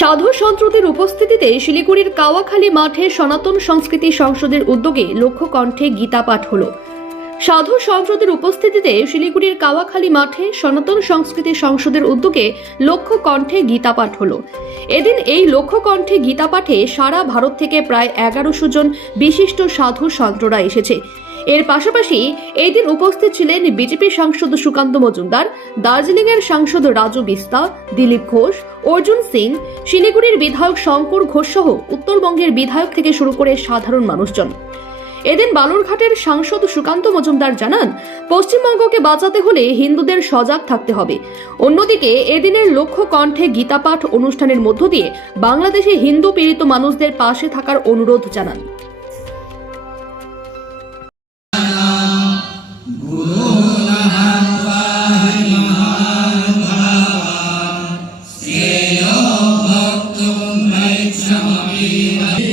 সাধু সন্ত্রদের উপস্থিতিতে শিলিগুড়ির কাওয়াখালী মাঠে সনাতন সংস্কৃতি সংসদের উদ্যোগে লক্ষ্য কণ্ঠে গীতা পাঠ হলো। সাধু সন্ত্রদের উপস্থিতিতে শিলিগুড়ির কাওয়াখালী মাঠে সনাতন সংস্কৃতি সংসদের উদ্যোগে লক্ষ্য কণ্ঠে গীতা পাঠ হলো। এদিন এই লক্ষ্য কণ্ঠে গীতা পাঠে সারা ভারত থেকে প্রায় এগারোশো জন বিশিষ্ট সাধু সন্ত্ররা এসেছে। এর পাশাপাশি এই দিন উপস্থিত ছিলেন বিজেপি সাংসদ সুকান্ত মজুমদার, দার্জিলিংয়ের সাংসদ রাজু বিস্তা, দিলীপ ঘোষ, অর্জুন সিং, শিলিগুড়ির বিধায়ক শঙ্কর ঘোষ সহ উত্তরবঙ্গের বিধায়ক থেকে শুরু করে সাধারণ মানুষজন। এদিন বালুরঘাটের সাংসদ সুকান্ত মজুমদার জানান, পশ্চিমবঙ্গকে বাঁচাতে হলে হিন্দুদের সজাগ থাকতে হবে। অন্যদিকে এদিনের লক্ষ্য কণ্ঠে গীতাপাঠ অনুষ্ঠানের মধ্য দিয়ে বাংলাদেশে হিন্দু পীড়িত মানুষদের পাশে থাকার অনুরোধ জানান। Sami